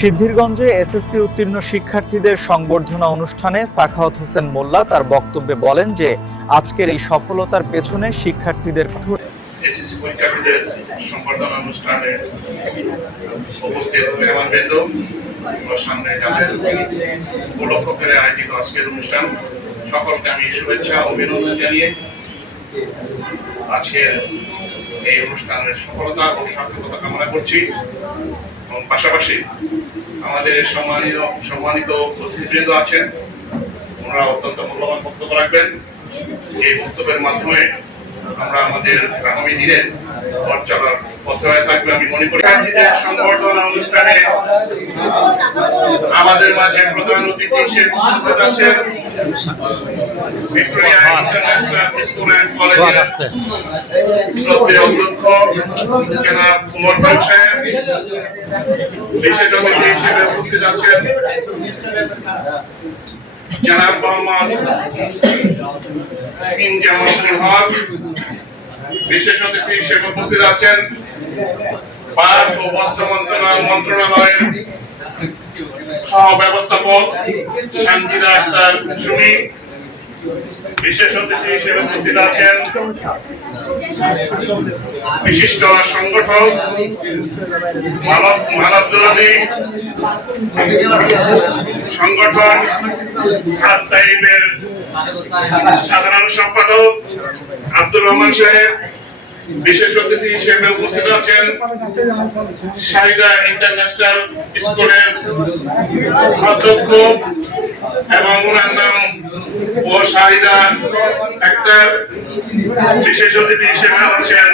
সিদ্ধিরগঞ্জে SSC উত্তীর্ণ শিক্ষার্থীদের সংবর্ধনা অনুষ্ঠানে সাখাওয়াত হোসেন মোল্লা তার বক্তব্যে বলেন যে আজকের এই সফলতার পেছনে শিক্ষার্থীদের কঠোর এসএসসি পরীক্ষার্থীদের সংবর্ধনা অনুষ্ঠানে উপস্থিত মেহমানবৃন্দ ও সামনে যাদের উপলক্ষ করে আয়োজিত আজকের অনুষ্ঠান, সকলকে আমি শুভেচ্ছা ও অভিনন্দন জানিয়ে আজকের এই অনুষ্ঠানের সফলতা ও সার্থকতা কামনা করছি। এবং পাশাপাশি আমাদের সম্মানিত অতিথিবৃন্দ আছেন, ওনারা অত্যন্ত মূল্যবান বক্তব্য রাখবেন। এই বক্তব্যের মাধ্যমে আমরা আমাদের আগামী দিনে পথ চলার পথে হয়ে থাকবে আমি মনে করি। সংবর্ধনা অনুষ্ঠানে আমাদের মাঝে প্রধান অতিথি হিসেবে উপস্থিত আছেন ভিক্টোরিয়া ইন্টারন্যাশনাল স্কুল অ্যান্ড কলেজের শ্রদ্ধেয় অধ্যক্ষ জনাব কুমার খান সাহেব। বিশেষ অতিথি হিসেবে উপস্থিত আছেন জনাব মোহাম্মদ ইনজামামুল হক। বিশেষ অতিথি হিসেবে উপস্থিত আছেন পাট ও বস্ত্র মন্ত্রণালয়ের সহ ব্যবস্থাপক সানজিদা আক্তার সুমি। বিশেষ অতিথি হিসেবে উপস্থিত আছেন বিশিষ্ট সংগঠক মানবদুলালী সংগঠন আত্মাইবের সাধারণ সম্পাদক আব্দুর রহমান সাহেব। বিশেষ অতিথি হিসেবে উপস্থিত আছেন শাহিদা ইন্টারন্যাশনাল স্কুলের অধ্যক্ষ এবং ওনার নাম ও শাহিদা আক্তার। বিশেষ অতিথি হিসেবে আছেন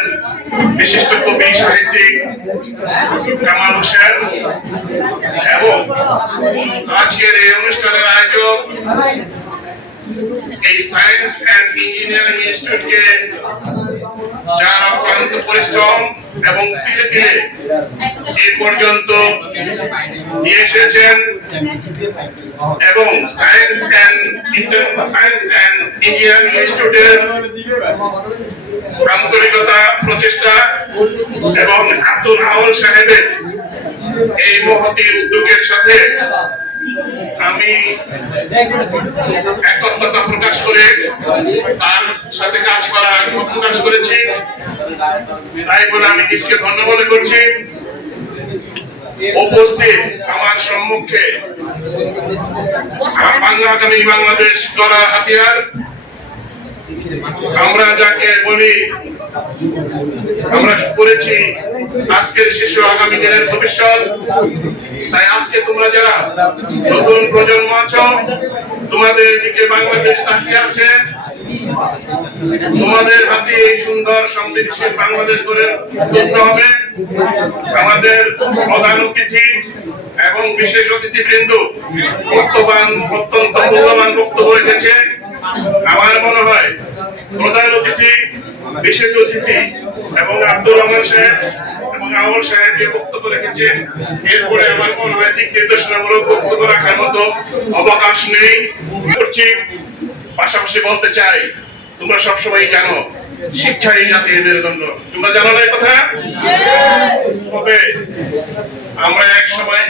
বিশিষ্ট কবি সাহিত্যিক কামাল হোসেন। এবং আজকের এই অনুষ্ঠানের আয়োজক এই সায়েন্স অ্যান্ড ইঞ্জিনিয়ারিং ইনস্টিটিউটকে যারা অক্লান্ত পরিশ্রম এবং ধীরে ধীরে এই পর্যন্ত নিয়ে এসেছেন এবং সায়েন্স অ্যান্ড ইঞ্জিনিয়ারিং ইনস্টিটিউটের আন্তরিকতা, প্রচেষ্টা এবং আব্দুল আউল সাহেবের এই মহতী উদ্যোগের সাথে আমি একত্রতা প্রকাশ করে তার সাথে কাজ করার আগ্রহ প্রকাশ করেছি। তাই বলে আমি নিজকে ধন্য মনে করছি। উপস্থিত আমার সম্মুখে আগামী বাংলাদেশ গড়ার হাতিয়ার, আমরা যাকে বলি, আমরা করেছি আজকের শিশু আগামী দিনের ভবিষ্যৎ। তাই আজকে তোমরা যারা নতুন প্রজন্ম আছো, তোমাদের দিকে বাংলাদেশ তাকিয়ে আছে। তোমাদের হাতে এই সুন্দর সমৃদ্ধিশীল বাংলাদেশ গড়ে তুলতে হবে। আমাদের প্রধান অতিথি এবং বিশেষ অতিথিবৃন্দ অত্যন্ত মূল্যবান বক্তব্য রেখেছে। আমার মনে হয় প্রধান অতিথি, বিশেষ অতিথি এবং আব্দুর রহমান সাহেব এবং আউল সাহেব যে বক্তব্য রেখেছেন, এরপরে আমার মনে হয় দিক নির্দেশনামূলক বক্তব্য রাখার মতো অবকাশ নেই। পাশাপাশি বলতে চাই, তোমরা সবসময় জানো শিক্ষাই জাতির মেরুদণ্ড। তোমরা জানো না এই কথা? তবে আমরা এক সময়